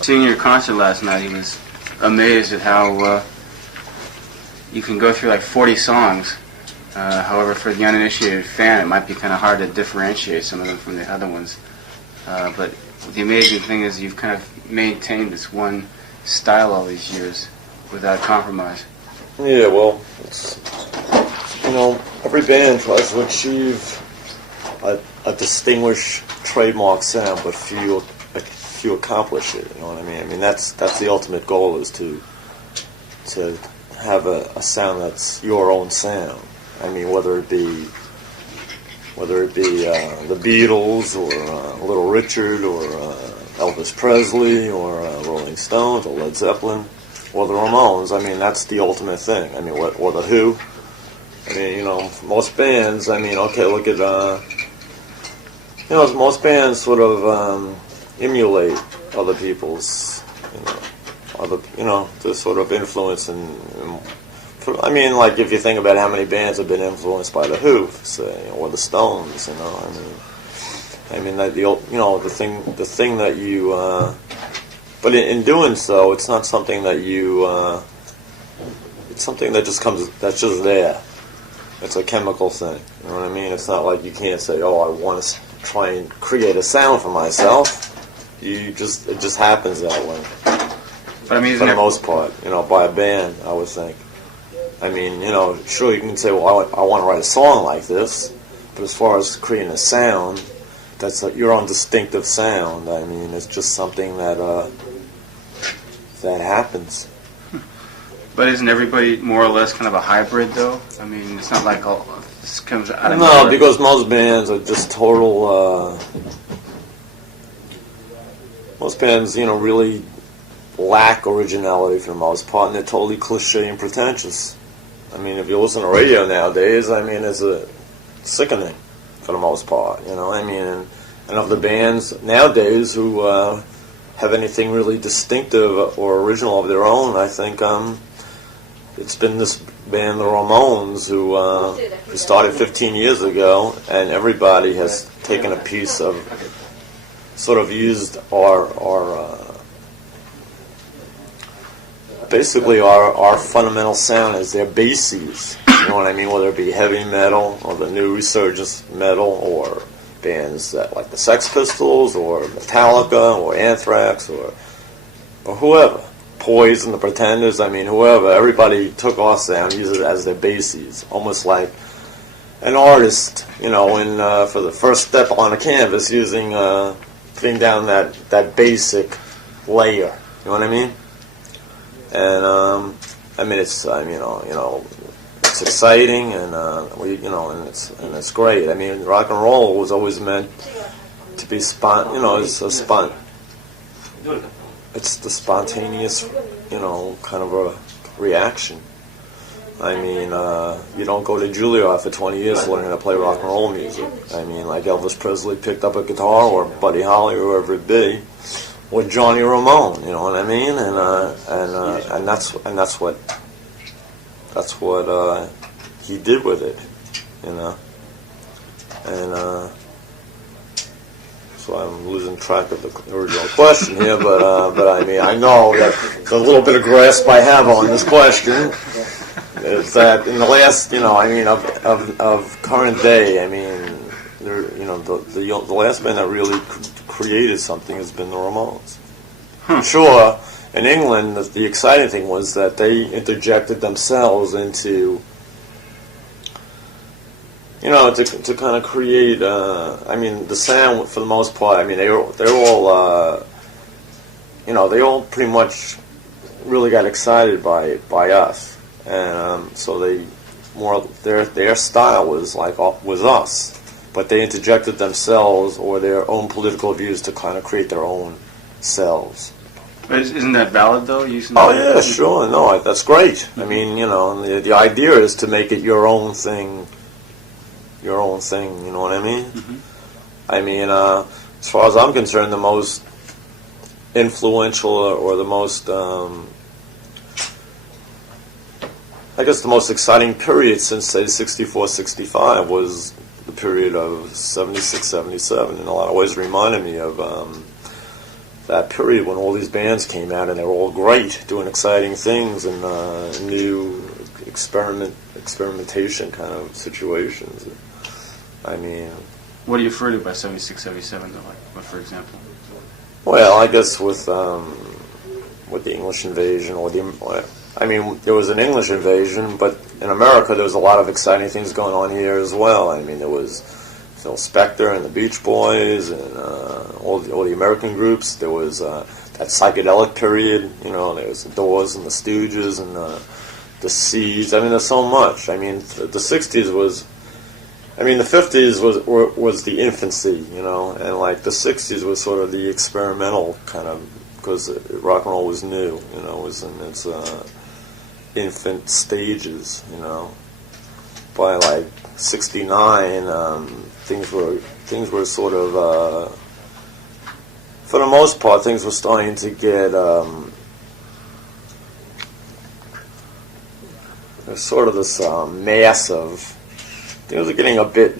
Seeing your concert last night, he was amazed at how you can go through like 40 songs. However, for the uninitiated fan, it might be kind of hard to differentiate some of them from the other ones. But the amazing thing is you've kind of maintained this one style all these years without compromise. Yeah, well, it's, every band tries to achieve a distinguished trademark sound, but few accomplish it. You know what I mean? I mean that's the ultimate goal, is to have a sound that's your own sound. I mean, whether it be the Beatles or Little Richard or Elvis Presley or Rolling Stones or Led Zeppelin or the Ramones. I mean, that's the ultimate thing. I mean, or the Who. I mean, most bands. I mean, okay, look at most bands sort of emulate other people's, to sort of influence and. I mean, like, if you think about how many bands have been influenced by the Who, say, or the Stones, I mean that the thing that you, but in doing so, it's not something that you, it's something that that's just there. It's a chemical thing. You know what I mean? It's not like you can't say, oh, I want to try and create a sound for myself. It just happens that way. But I mean, for the most part, by a band, I would think. I mean, sure, you can say, well, I want to write a song like this, but as far as creating a sound, that's your own distinctive sound. I mean, it's just something that happens. But isn't everybody more or less kind of a hybrid, though? I mean, it's not like all this comes out of nowhere. Because most bands are just total. Most bands, really lack originality for the most part, and they're totally cliche and pretentious. I mean, if you listen to radio nowadays, I mean, it's sickening for the most part, I mean, and of the bands nowadays who have anything really distinctive or original of their own, I think it's been this band, the Ramones, who started 15 years ago, and everybody has taken a piece of, sort of used basically our fundamental sound as their bases. You know what I mean? Whether it be heavy metal or the new resurgence metal, or bands that like the Sex Pistols or Metallica or Anthrax or whoever, Poison, the Pretenders. I mean, whoever. Everybody took our sound, used it as their bases, almost like an artist. For the first step on a canvas, putting down that basic layer. You know what I mean? And I mean, it's it's exciting, and and it's great. I mean, rock and roll was always meant to be it's the spontaneous, kind of a reaction. I mean, you don't go to Juilliard for 20 years learning how to play rock and roll music. I mean, like Elvis Presley picked up a guitar, or Buddy Holly, or whoever it be, with Joey Ramone, you know what I mean, and that's what he did with it, and so I'm losing track of the original question here, but I mean, I know that the little bit of grasp I have on this question is that in the last, of current day, I mean, the last band that really created something has been the Ramones. Sure, in England, the exciting thing was that they interjected themselves into, to kind of create. I mean, the sound for the most part. I mean, they're all, they all pretty much really got excited by us, and so their style was us. But they interjected themselves or their own political views to kind of create their own selves. But isn't that valid, though? Oh, yeah, sure. No, that's great. Mm-hmm. I mean, the idea is to make it your own thing, you know what I mean? Mm-hmm. I mean, as far as I'm concerned, the most influential or the most, I guess the most exciting period since, say, 64, 65 was the period of 76, 77. In a lot of ways reminded me of that period when all these bands came out and they were all great, doing exciting things and new experimentation kind of situations. I mean, what do you refer to by 76, 77? Like, what, for example? Well, I guess with the English invasion, there was an English invasion, but in America there was a lot of exciting things going on here as well. I mean, there was Phil Spector and the Beach Boys and all the American groups. There was that psychedelic period. You know, there was the Doors and the Stooges and the Seeds. I mean, there's so much. I mean, the '60s was. I mean, the '50s was the infancy, you know, and like the '60s was sort of the experimental kind of, because rock and roll was new, you know, it was in its infant stages, you know. By like '69, things were sort of, for the most part, things were starting to get there's sort of this massive. Things are getting a bit.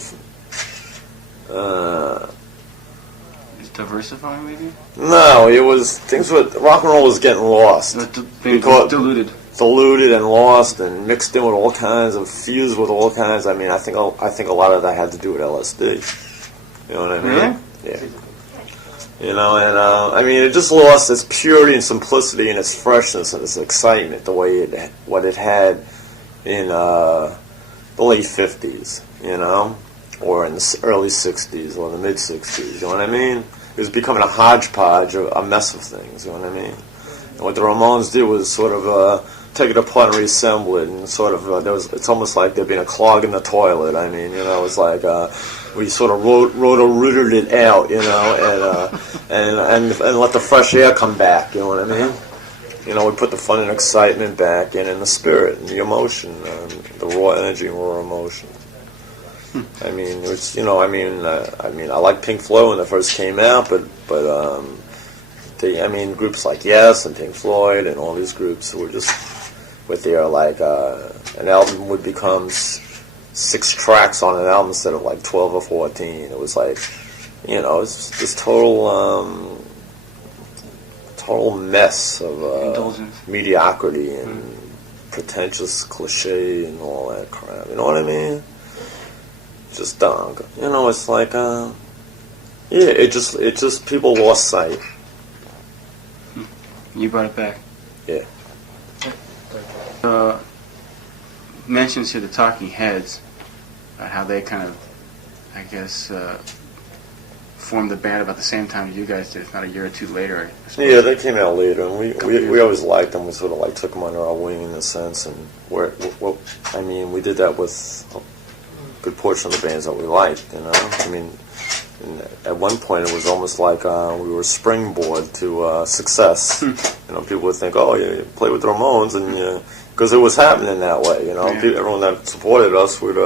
Is diversifying, maybe? No, it was things were rock and roll was getting lost. Diluted and lost, and mixed in with all kinds of fused with all kinds. I mean, I think a lot of that had to do with LSD. You know what I mean? Really? Yeah. You know, and I mean, it just lost its purity and simplicity and its freshness and its excitement, the way what it had in. The late '50s, you know, or in the early '60s or the mid '60s, you know what I mean? It was becoming a hodgepodge, a mess of things, you know what I mean? And what the Ramones did was sort of take it apart and reassemble it, and sort of it's almost like there being a clog in the toilet. I mean, you know, it's like we sort of rotor-rooted it out, you know, and let the fresh air come back, you know what I mean? You know, we put the fun and excitement back in, and the spirit, and the emotion, the raw energy and raw emotion. I mean, it's, you know, I mean, I like Pink Floyd when they first came out, but groups like Yes and Pink Floyd and all these groups were just with their like an album would become 6 tracks on an album instead of like 12 or 14. It was like, you know, it's this total mess of mediocrity and pretentious cliche and all that crap. You know what I mean? Just dunk. You know, it's like it just people lost sight. You brought it back. Yeah. Mentions here the Talking Heads, how they kind of, I guess, formed the band about the same time you guys did, if not a year or two later. Yeah, they came out later, and we always liked them. We sort of like took them under our wing in a sense, and we did that with a good portion of the bands that we liked. You know, I mean, at one point it was almost like we were a springboard to success. You know, people would think, "Oh, you play with the Ramones," and because it was happening that way. You know, everyone that supported us would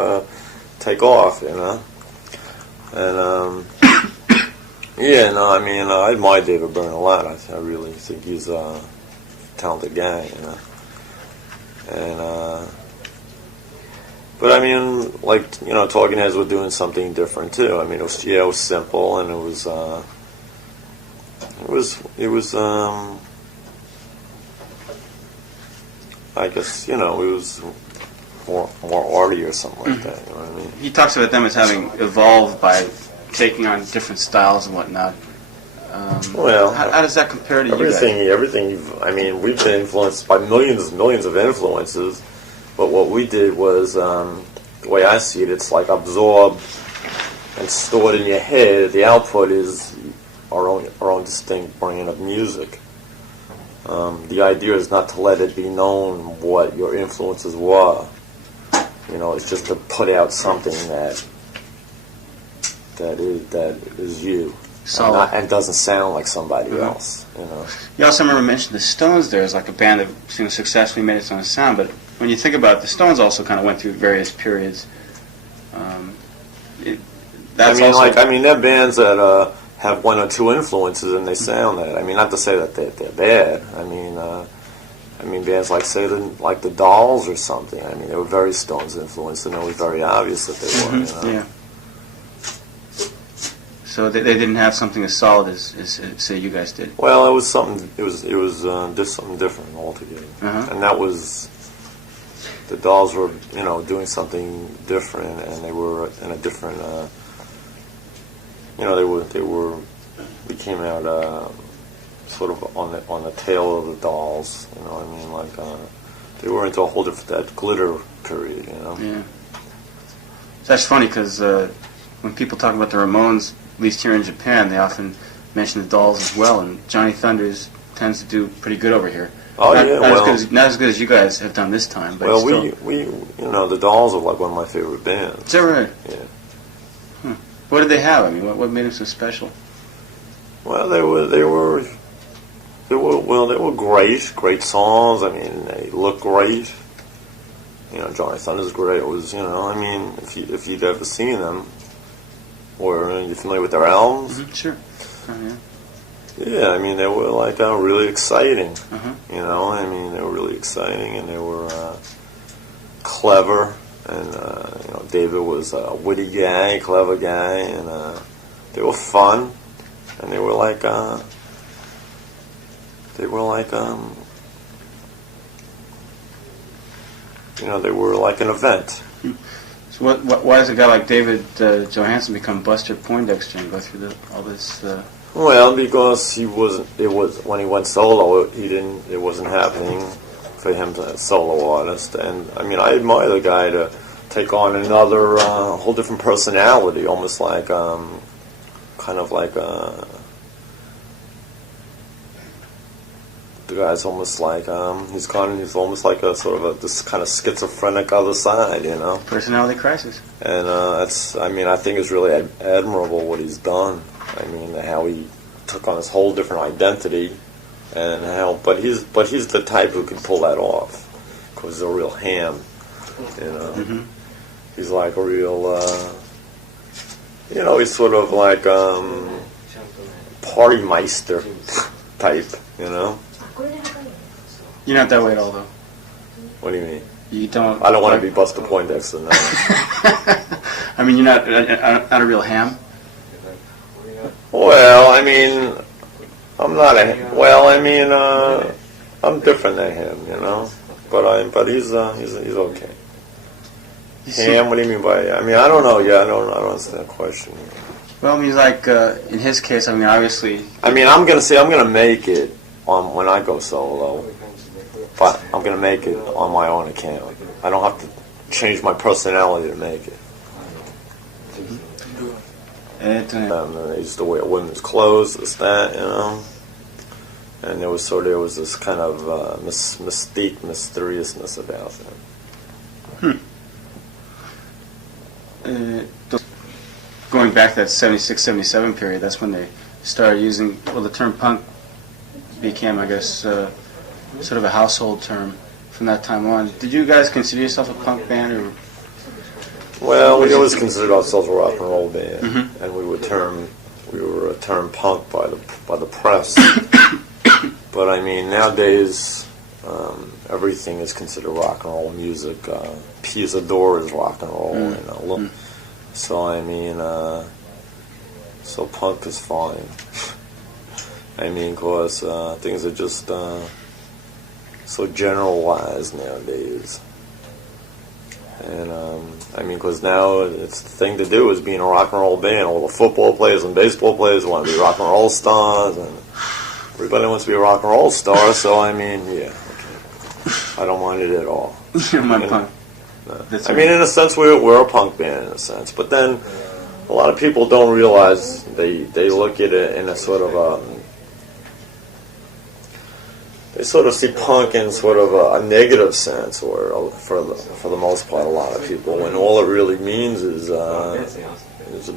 take off. You know, and. Yeah, no, I mean, I admire David Byrne a lot. I really think he's a talented guy, you know. And, but I mean, like, you know, Talking Heads were doing something different too. I mean, it was simple, and it was, I guess, you know, it was more arty or something like that, you know what I mean? He talks about them as having evolved by taking on different styles and whatnot. Well, how does that compare to you guys? Everything. I mean, we've been influenced by millions of influences, but what we did was, the way I see it, it's like absorbed and stored in your head. The output is our own distinct brand of music. The idea is not to let it be known what your influences were. You know, it's just to put out something that is you, and doesn't sound like somebody else. You know. You also remember mentioning the Stones there as like a band that successfully made its own sound, but when you think about it, the Stones also kind of went through various periods. They're bands that have one or two influences and they sound that. I mean, not to say that they're bad. I mean, bands like the Dolls or something. I mean, they were very Stones influenced, and it was very obvious that they were. You know? Yeah. So they didn't have something as solid as say you guys did. Well, it was something. It was just something different altogether, and that was the Dolls were doing something different, and they were in a different. We came out sort of on the tail of the Dolls. You know what I mean? Like they were into a whole different that glitter period. You know. Yeah. That's funny because when people talk about the Ramones, at least here in Japan, they often mention the Dolls as well, and Johnny Thunders tends to do pretty good over here. Oh not, yeah, not as good as you guys have done this time. But well, still. we the Dolls are like one of my favorite bands. Is that right? Yeah. What did they have? I mean, what made them so special? Well, they were great songs. I mean, they looked great. Johnny Thunder's great. It was, I mean, if you'd ever seen them, or you're familiar with their albums. Mm-hmm, sure. Yeah. Yeah, I mean, they were like really exciting. Uh-huh. I mean, they were really exciting, and they were clever. And David was a witty guy, clever guy, and they were fun. And they were like they were like an event. So why does a guy like David Johansen become Buster Poindexter and go through all this? Well, because when he went solo, it wasn't happening for him as a solo artist. And I mean, I admire the guy to take on another whole different personality, almost like kind of like the guy's almost like he's almost like a sort of this kind of schizophrenic other side, Personality crisis. And I think it's really admirable what he's done. I mean, how he took on this whole different identity, and but he's the type who can pull that off, because he's a real ham, Mm-hmm. He's like a real, he's sort of like party meister type, You're not that way at all, though. What do you mean? You don't. I don't want to be Buster Poindexter, no. I mean, you're not a real ham. Well, I mean, I'm not I'm different than him, But he's okay. Ham? What do you mean by? I mean, I don't know. Yeah, I don't understand the question. Well, I mean, like in his case, I mean, obviously. I mean, I'm gonna make it on when I go solo, but I'm gonna make it on my own account. I don't have to change my personality to make it. They used to wear women's clothes, that, and there was this kind of mystique, mysteriousness about them. Going back to that 76, 77 period, that's when they started using, the term punk became, I guess, sort of a household term from that time on. Did you guys consider yourself a punk band, or? Well, we always considered ourselves a rock and roll band, and we were a term punk by the press. But I mean, nowadays, everything is considered rock and roll music. Piece of Door is rock and roll, So I mean, so punk is fine. I mean, because things are just so generalized nowadays. And I mean, because now it's the thing to do is being a rock and roll band. All the football players and baseball players want to be rock and roll stars, and everybody wants to be a rock and roll star. So I mean, yeah, okay. I don't mind it at all. You don't mind punk? No. I mean, in a sense, we're a punk band in a sense, but then a lot of people don't realize they look at it in a sort of they sort of see punk in sort of a negative sense, or for the most part, a lot of people, when all it really means is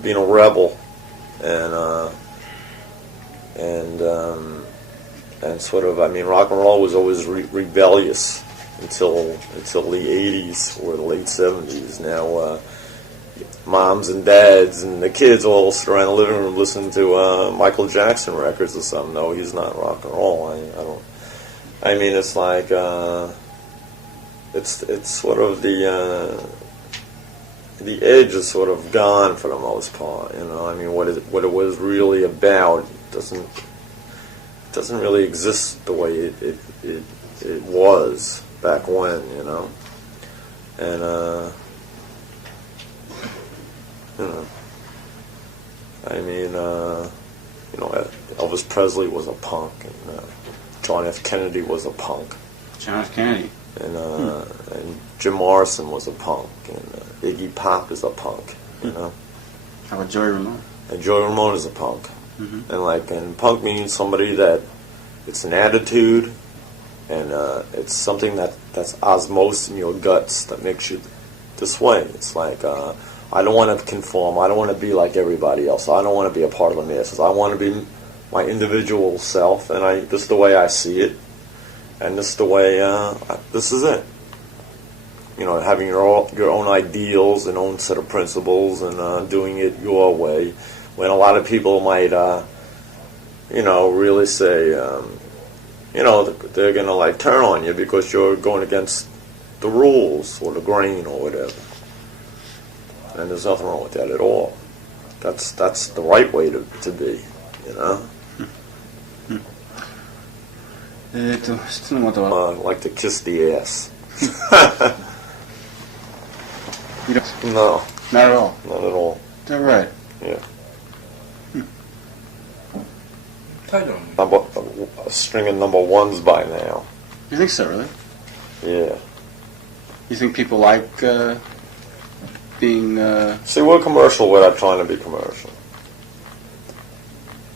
being a rebel, and sort of, I mean, rock and roll was always rebellious until the 80s or the late 70s. Now moms and dads and the kids all sit around the living room listening to Michael Jackson records or something. No, he's not rock and roll. I don't. I mean, it's like it's sort of the the edge is sort of gone for the most part. You know, I mean, what it was really about doesn't really exist the way it was back when. You know, and you know, I mean, you know, Elvis Presley was a punk, and John F. Kennedy was a punk. John F. Kennedy. And Jim Morrison was a punk, and Iggy Pop is a punk, you know. How about Joey Ramone? And Joey Ramone is a punk. Mm-hmm. And punk means somebody that it's an attitude, and it's something that's osmosis in your guts that makes you this way. It's like, I don't want to conform. I don't want to be like everybody else. I don't want to be a part of the masses. I want to be my individual self, and this is the way I see it. And this is the way, this is it. You know, having your own ideals and own set of principles and doing it your way. When a lot of people might, you know, really say, you know, they're going to like turn on you because you're going against the rules or the grain or whatever. And there's nothing wrong with that at all. That's the right way to be, you know. Like to kiss the ass. You don't? No. Not at all? Not at all. Is that right? Yeah. I don't. A string of number ones by now. You think so, really? Yeah. You think people like being... See, we're commercial without trying to be commercial.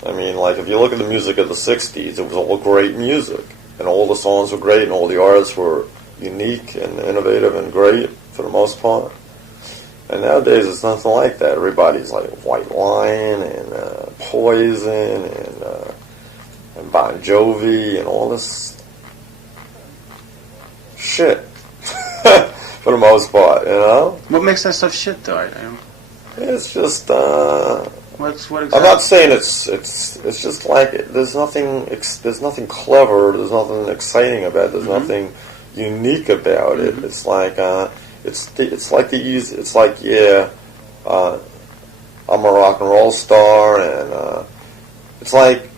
I mean, like, if you look at the music of the 60s, it was all great music. And all the songs were great, and all the artists were unique and innovative and great, for the most part. And nowadays, it's nothing like that. Everybody's like White Lion and Poison and Bon Jovi and all this shit, for the most part, you know? What makes that stuff shit, though? I don't... It's just... What exactly? I'm not saying it's just like there's nothing clever, there's nothing exciting about it, there's nothing unique about it. It's like it's like the easy. It's like I'm a rock and roll star, and it's like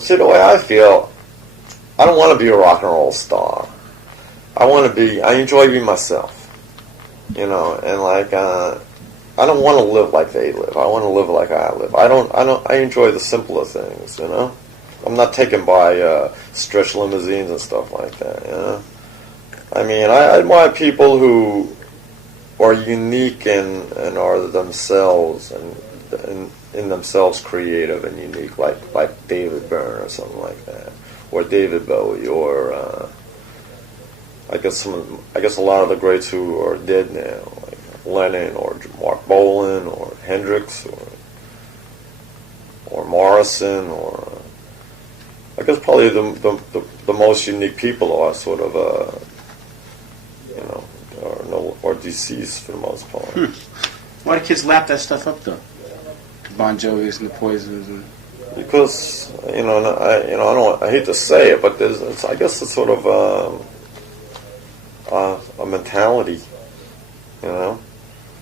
see, the way I feel, I don't want to be a rock and roll star. I enjoy being myself, you know, and like I don't want to live like they live. I want to live like I live. I enjoy the simpler things, you know. I'm not taken by stretch limousines and stuff like that, you know. I mean, I admire people who are unique and are themselves and in themselves creative and unique, like David Byrne or something like that, or David Bowie, or I guess a lot of the greats who are dead now, like Lennon or Mark Bolan or Hendrix or Morrison, or I guess probably the most unique people are sort of you know, or deceased for the most part. Why do kids lap that stuff up though? The Bon Jovis and the Poisons and... Because I hate to say it, but I guess it's sort of a mentality, you know.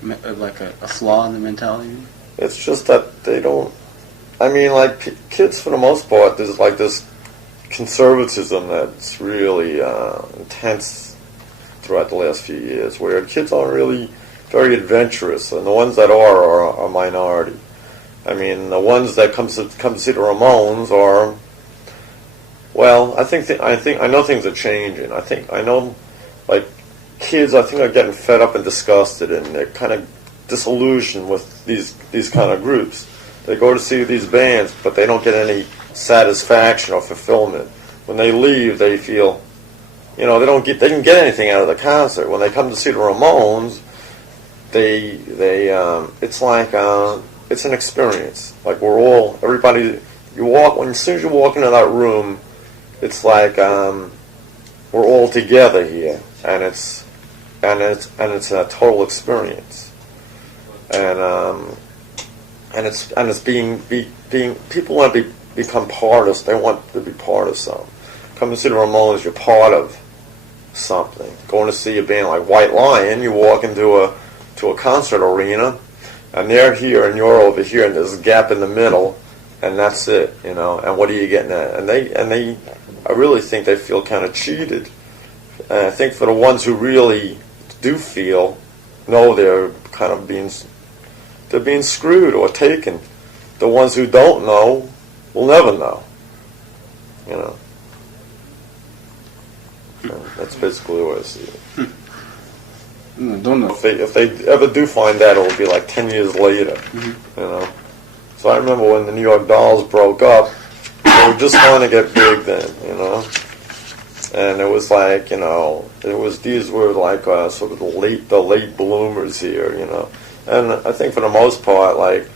Like a flaw in the mentality? It's just that they don't... I mean, like, kids, for the most part, there's like this conservatism that's really intense throughout the last few years, where kids aren't really very adventurous, and the ones that are a minority. I mean, the ones that come to see the Ramones are... Well, I know things are changing. I know, like, kids, I think, are getting fed up and disgusted, and they're kind of disillusioned with these kind of groups. They go to see these bands, but they don't get any satisfaction or fulfillment. When they leave, they feel, you know, they didn't get anything out of the concert. When they come to see the Ramones, it's like it's an experience. Like everybody. As soon as you walk into that room, it's like we're all together here, and it's a total experience, and it's being people want to become part of. They want to be part of something. Come to see the Ramones, you're part of something. Going to see a band like White Lion, you walk into a concert arena, and they're here and you're over here, and there's a gap in the middle, and that's it, you know. And what are you getting at? And they, I really think they feel kind of cheated. And I think for the ones who really do know they're kind of being screwed or taken. The ones who don't know will never know, you know. So that's basically the way I see it. Don't know. If they ever do find out, it'll be like 10 years later, you know. So I remember when the New York Dolls broke up, they were just trying to get big then, you know. And it was like, you know, these were like sort of the late bloomers here, you know. And I think for the most part, like,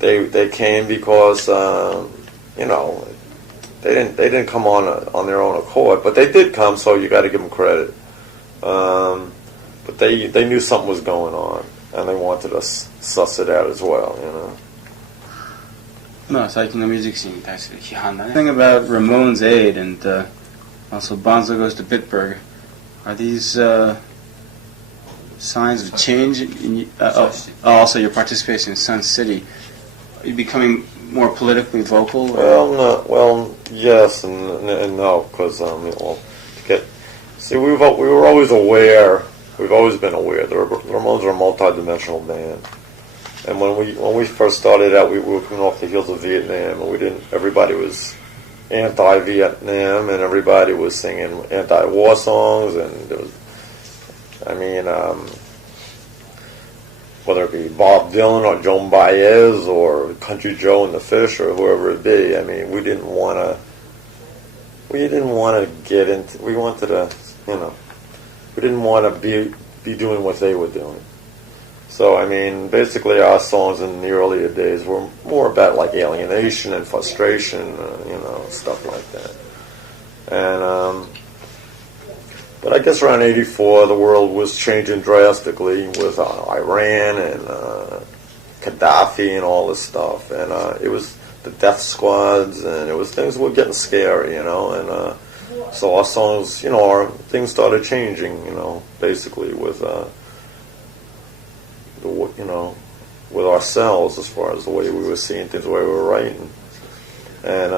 they came because, you know, they didn't come on their own accord, but they did come, so you got to give them credit. But they knew something was going on, and they wanted to suss it out as well, you know. まあ最近のミュージックシーンに対する批判だね。The thing about Ramones Aid and also Bonzo Goes to Bitburg, are these signs of change? Also, your participation in Sun City, are you becoming more politically vocal? Well, yes and no, because we were always aware. We've always been aware. The Ramones are a multi-dimensional band. And when we first started out, we were coming off the heels of Vietnam, and everybody was anti-Vietnam, and everybody was singing anti-war songs, and there was, I mean, whether it be Bob Dylan or Joan Baez or Country Joe and the Fish or whoever it be, I mean, we didn't want to get into. We wanted to, you know, we didn't want to be doing what they were doing. So, I mean, basically our songs in the earlier days were more about, like, alienation and frustration, you know, stuff like that. And, but I guess around 84, the world was changing drastically with Iran and Gaddafi and all this stuff. And it was the death squads, and things were getting scary, you know. And so our songs, you know, things started changing, you know, basically with... you know, with ourselves as far as the way we were seeing things, the way we were writing, and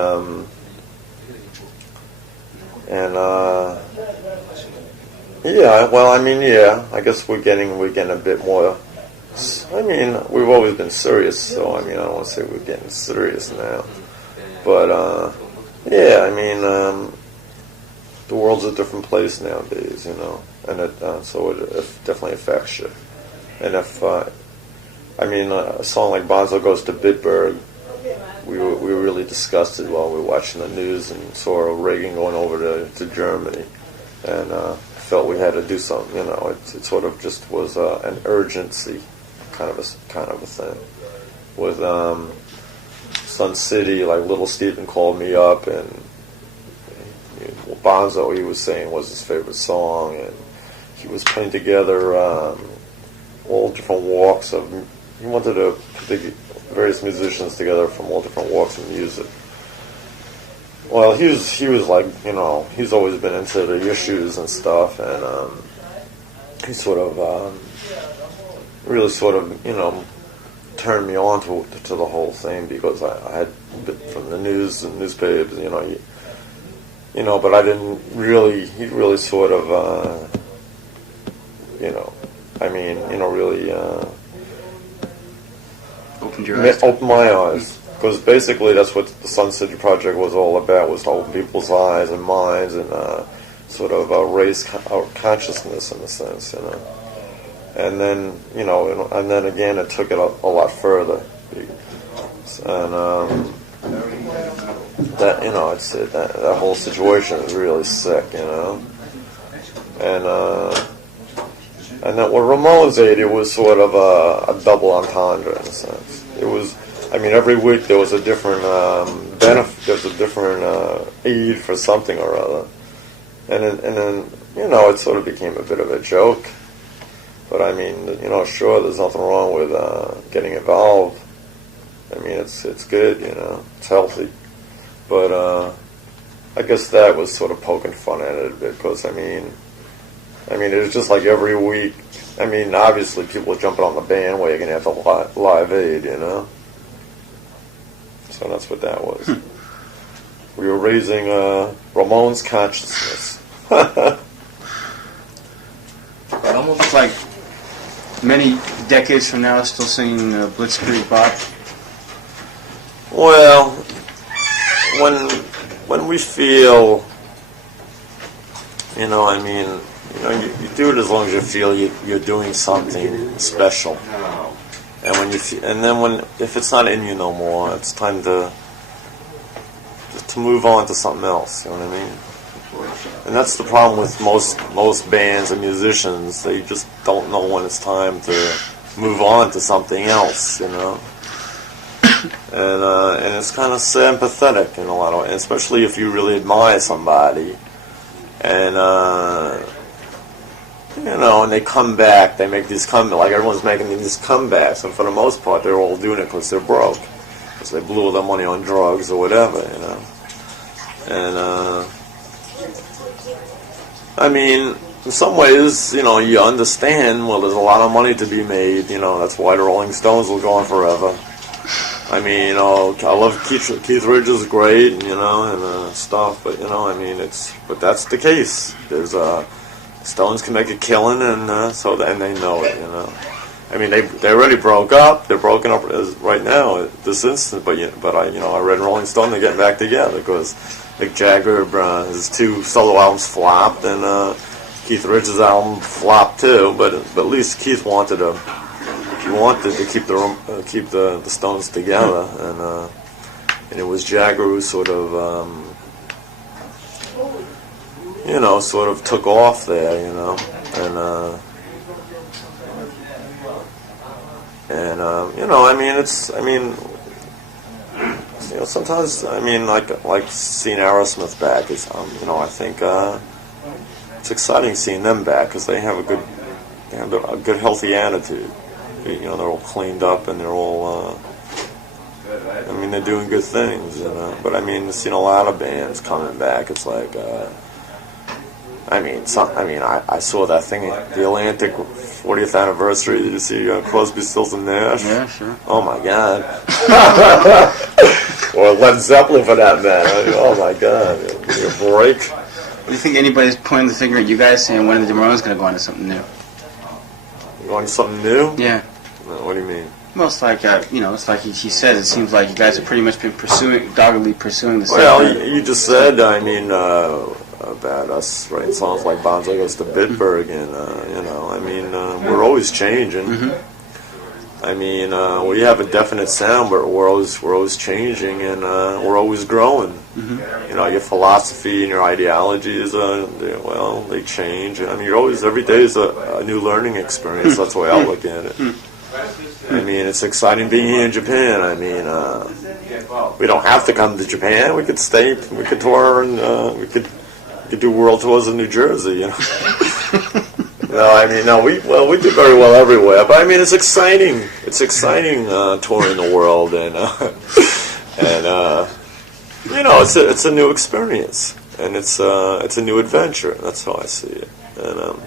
yeah. Well, I mean, yeah. I guess we're getting a bit more. I mean, we've always been serious, so I mean, I don't want to say we're getting serious now, but yeah. I mean, the world's a different place nowadays, you know, and so it definitely affects you. And if, I mean, a song like Bonzo Goes to Bitburg, we were really disgusted while we were watching the news and saw Reagan going over to Germany, and felt we had to do something. You know, it sort of just was an urgency kind of a thing. With Sun City, like Little Steven called me up, and Bonzo, he was saying, was his favorite song, and he was putting together all different walks of. He wanted to put the various musicians together from all different walks of music. Well, he was like, you know, he's always been into the issues and stuff, and he sort of really sort of, you know, turned me on to the whole thing, because I had been from the news and newspapers, you know, but I didn't really. He really sort of, you know. I mean, you know, really opened my eyes, because basically that's what the Sun City Project was all about, was to open people's eyes and minds and sort of raise our consciousness in a sense, you know. And then, you know, and then again it took it a lot further, and that, you know, that whole situation is really sick, you know, and that with Ramones Aid, it was sort of a double entendre in a sense. It was, I mean, every week there was a different benefit, there was a different aid for something or other, and then you know, it sort of became a bit of a joke. But I mean, you know, sure, there's nothing wrong with getting involved. I mean, it's good, you know, it's healthy. But I guess that was sort of poking fun at it a bit, because I mean, I mean, it's just like every week. I mean, obviously people are jumping on the bandwagon at the Live Aid, you know. So that's what that was. We were raising Ramones consciousness. Almost like many decades from now, still singing Blitzkrieg Bop. Well, when we feel, you know, I mean, you know, you do it as long as you feel you're doing something special. And when you feel, and then if it's not in you no more, it's time to move on to something else. You know what I mean? And that's the problem with most bands and musicians. They just don't know when it's time to move on to something else. You know. And it's kind of sad and pathetic in a lot of ways, especially if you really admire somebody, and you know, and they come back, they make these comebacks, like everyone's making these comebacks, and for the most part, they're all doing it because they're broke, because they blew all their money on drugs or whatever, you know. And I mean, in some ways, you know, you understand. Well, there's a lot of money to be made, you know. That's why the Rolling Stones will go on forever. I mean, you know, I love Keith Richards, great, and, you know, and stuff, but, you know, I mean, but that's the case. There's, Stones can make a killing, and and they know it, you know. I mean, they already broke up. They're broken up right now at this instant, but I read Rolling Stone, they're getting back together, because Mick Jagger, his 2 solo albums flopped, and Keith Richards' album flopped too, but at least Keith wanted to keep the Stones together, and it was Jagger who sort of you know, sort of took off there, you know, and you know, I mean, you know, sometimes, I mean, like seeing Aerosmith back is, you know, I think it's exciting seeing them back, because they have a good healthy attitude. You know, they're all cleaned up, and they're all, I mean, they're doing good things, you know. But I mean, seeing a lot of bands coming back, it's like, I saw that thing at the Atlantic 40th anniversary. Did you see Crosby, Stills and Nash? Yeah, sure. Oh my God. Or Led Zeppelin, for that matter. Oh my God. Give me a break. Do you think anybody's pointing the finger at you guys saying when are the Ramones going to go on to something new? Going to something new? Yeah. What do you mean? Well, it's like, you know, it's like he said, it seems like you guys have pretty much been doggedly pursuing the same Well, you just said, I mean, about us writing songs like Bonzo Goes to Bitburg, and, you know, I mean, we're always changing. Mm-hmm. I mean, we have a definite sound, but we're always changing, and we're always growing. Mm-hmm. You know, your philosophy and your ideologies, they change. I mean, every day is a new learning experience. That's the way I look at it. I mean, it's exciting being here in Japan. I mean, we don't have to come to Japan. We could stay, we could tour, and we could do world tours in New Jersey, you know. We do very well everywhere. But I mean, it's exciting. It's exciting touring the world, and you know, it's a new experience, and it's a new adventure. That's how I see it. And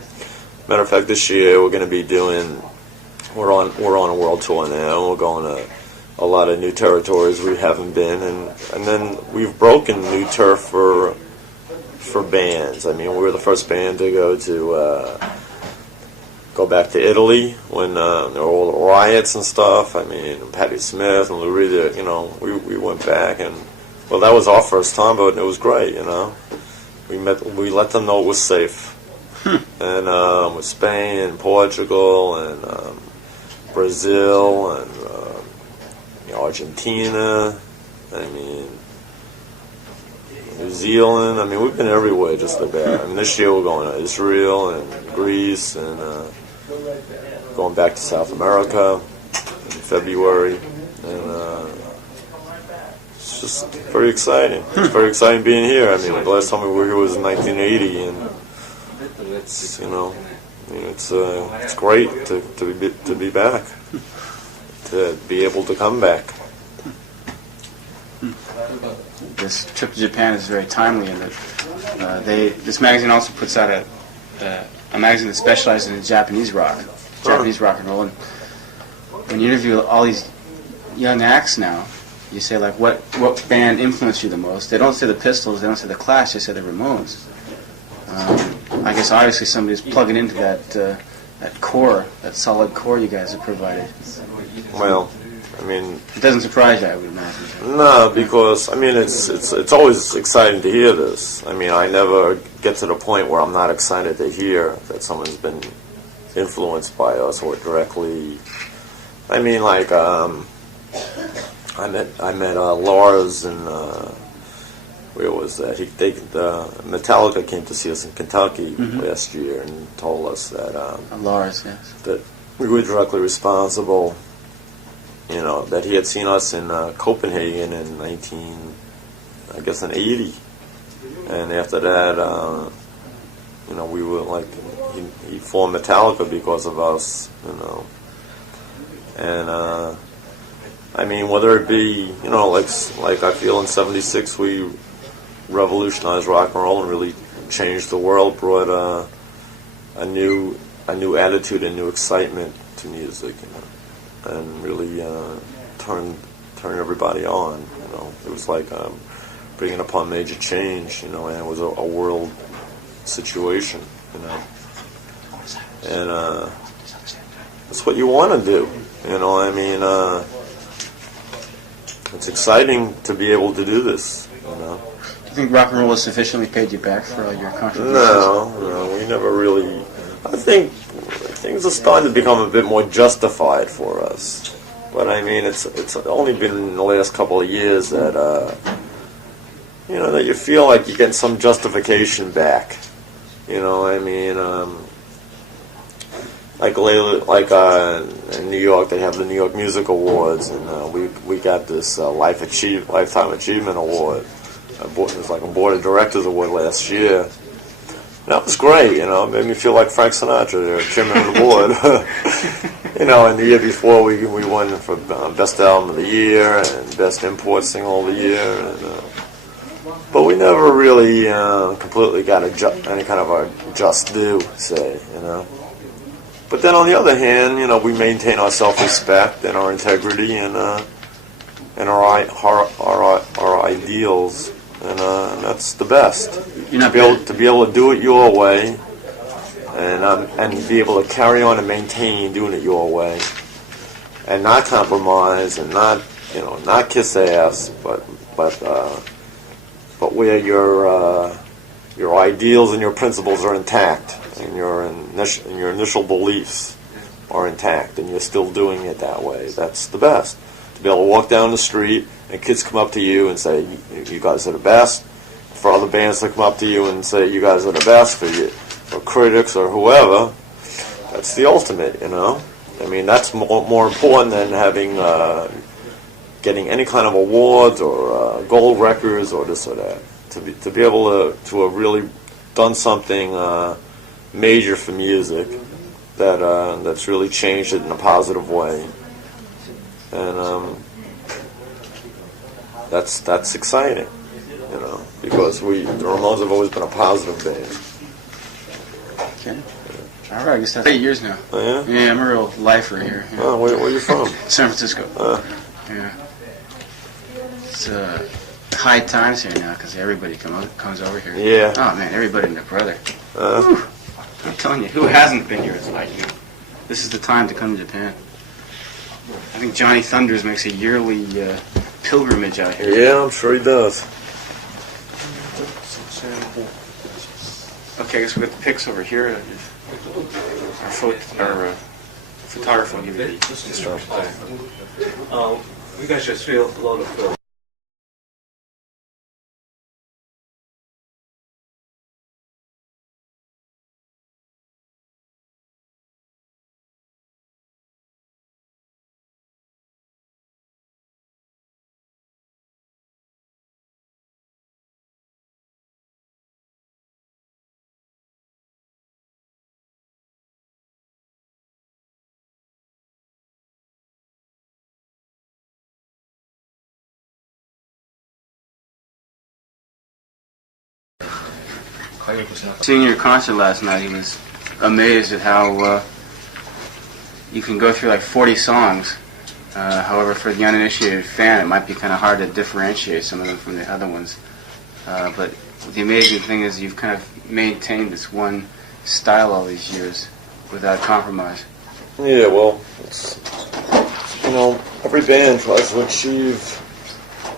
matter of fact, this year we're going to be doing. We're on a world tour now. We're going to a lot of new territories we haven't been, and then we've broken new turf for bands. I mean, we were the first band to go back to Italy when there were all the riots and stuff. I mean, Patti Smith and Lou Reed, you know, we went back, and well, that was our first time, but it was great. You know, we let them know it was safe, and with Spain and Portugal and Brazil and Argentina. I mean, New Zealand. I mean, we've been everywhere just about. I mean, this year we're going to Israel and Greece, and going back to South America in February, and it's just very exciting. It's very exciting being here. I mean, the last time we were here was in 1980, and it's, you know, I mean, it's great to be back, to be able to come back. This trip to Japan is very timely, in that this magazine also puts out a magazine that specializes in Japanese rock, Japanese rock and roll. And when you interview all these young acts now, you say, like, what band influenced you the most? They don't say the Pistols, they don't say the Clash, they say the Ramones. I guess obviously somebody's plugging into that core, that solid core you guys have provided. Well, I mean, it doesn't surprise you, I would imagine. No, because I mean it's always exciting to hear this. I mean, I never get to the point where I'm not excited to hear that someone's been influenced by us or directly. I mean, like I met Lars and where was that? Metallica came to see us in Kentucky last year and told us that Lars, yes, that we were directly responsible. You know, that he had seen us in Copenhagen in 80, and after that, you know, we were like he formed Metallica because of us. You know, and I mean, whether it be, you know, like I feel in '76 we revolutionized rock and roll and really changed the world, brought a new attitude and new excitement to music, you know, and really turned everybody on. You know, it was like bringing upon major change, you know, and it was a world situation, you know, and that's what you want to do, you know. I mean, it's exciting to be able to do this, you know. Do you think rock and roll has sufficiently paid you back for all your contributions? No, we never really. I think things are starting to become a bit more justified for us. But I mean, it's only been in the last couple of years that you know, that you feel like you're getting some justification back. You know, I mean, in New York they have the New York Music Awards, and we got this Lifetime Achievement Award. It was like a Board of Directors Award last year. That was great, you know. It made me feel like Frank Sinatra there, chairman of the board. You know, and the year before we won for Best Album of the Year and Best Import Single of the Year. And, but we never really completely got any kind of a just due, say, you know. But then on the other hand, you know, we maintain our self-respect and our integrity and our ideals. And that's the best. To be able to do it your way, and be able to carry on and maintain doing it your way, and not compromise, and not kiss ass, but where your ideals and your principles are intact, and your initial beliefs are intact, and you're still doing it that way. That's the best. To be able to walk down the street and kids come up to you and say, you guys are the best. For other bands to come up to you and say, you guys are the best, for critics or whoever, that's the ultimate, you know. I mean, that's more important than having getting any kind of awards or gold records or this or that. To be able to have really done something major for music that's really changed it in a positive way. And that's exciting, you know, because the Ramones have always been a positive band. Okay. All right, I guess that's 8 years now. Oh, yeah? Yeah, I'm a real lifer here. Yeah. Oh, where are you from? San Francisco. Yeah. It's high times here now because everybody comes over here. Yeah. Oh, man, everybody and their brother. I'm telling you, who hasn't been here? It's like, this is the time to come to Japan. I think Johnny Thunders makes a yearly pilgrimage out here. Yeah, I'm sure he does. Okay, I guess we got the pics over here. Our photographer will give you the instructions. We guys just feel a lot of Seeing your concert last night, he was amazed at how you can go through like 40 songs. However, for the uninitiated fan, it might be kind of hard to differentiate some of them from the other ones. But the amazing thing is you've kind of maintained this one style all these years without compromise. Yeah, well, it's, every band tries to achieve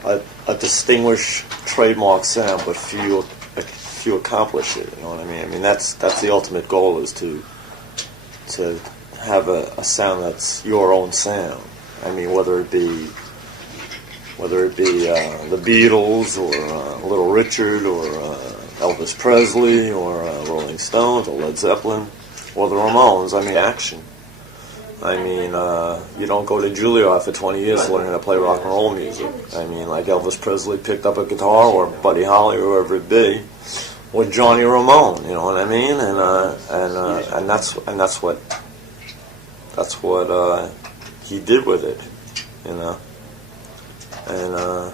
a distinguished trademark sound, but few accomplish it. You know what I mean? I mean that's the ultimate goal, is to have a sound that's your own sound. I mean, whether it be the Beatles or Little Richard or Elvis Presley or Rolling Stones or Led Zeppelin or the Ramones. I mean, action. I mean, you don't go to Juilliard for 20 years learning how to play rock and roll music. I mean, like Elvis Presley picked up a guitar, or Buddy Holly, or whoever it be, or Joey Ramone. You know what I mean? And that's what he did with it. You know, and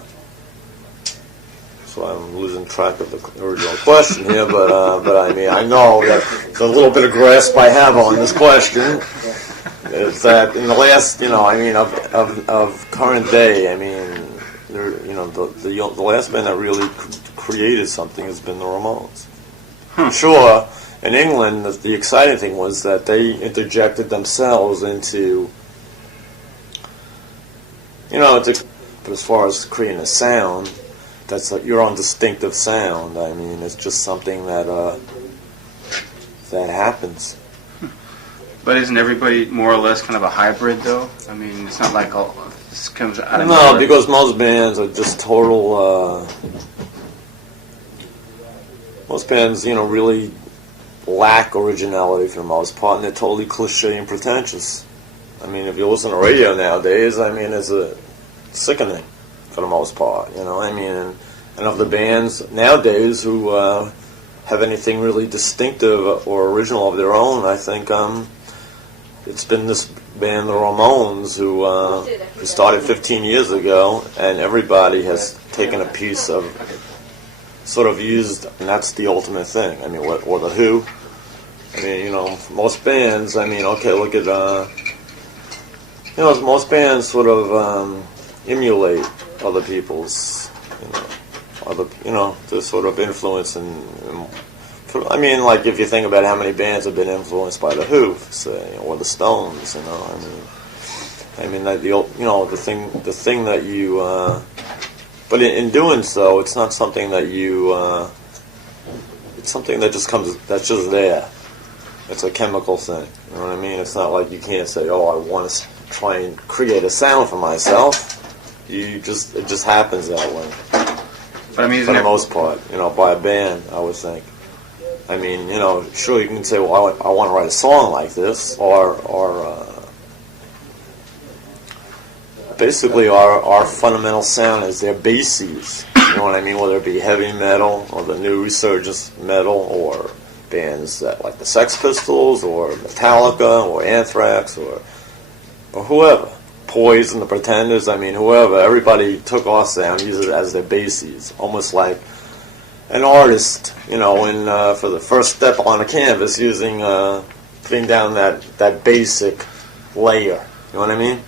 so I'm losing track of the original question here, but I mean, I know that the little bit of grasp I have on this question is that in the last, of current day, I mean, the last band that really created something has been the Ramones. Sure, in England, the exciting thing was that they interjected themselves into, but as far as creating a sound, that's like your own distinctive sound. I mean, it's just something that happens. But isn't everybody more or less kind of a hybrid, though? I mean, it's not like all this comes out of No, nowhere. because most bands are just total. Most bands, really lack originality for the most part, and they're totally cliche and pretentious. I mean, if you listen to radio nowadays, I mean, it's sickening for the most part, I mean, and of the bands nowadays who have anything really distinctive or original of their own, I think it's been this band, the Ramones, who started 15 years ago, and everybody has taken a piece of, sort of used, and that's the ultimate thing. I mean, or the Who. I mean, most bands, I mean, okay, look at, most bands sort of emulate other people's, to sort of influence I mean, like if you think about how many bands have been influenced by the Who, say, or the Stones, I mean that the thing that you, but in doing so, it's not something that you, it's something that that's just there. It's a chemical thing. You know what I mean? It's not like you can't say, oh, I want to try and create a sound for myself. It just happens that way. But I mean, for the most part, by a band, I would think. I mean, sure, you can say, well, I want to write a song like this, or basically our fundamental sound is their bases. You know what I mean? Whether it be heavy metal or the new resurgence metal, or bands that like the Sex Pistols or Metallica or Anthrax or whoever. Poison, the Pretenders, I mean, whoever. Everybody took our sound, used it as their bases, almost like an artist, for the first step on a canvas, using putting down that basic layer. You know what I mean?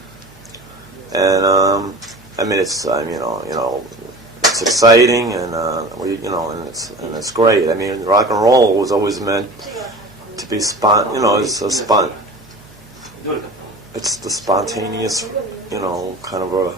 And I mean, it's it's exciting, and and it's great. I mean, rock and roll was always meant to be it's the spontaneous, kind of a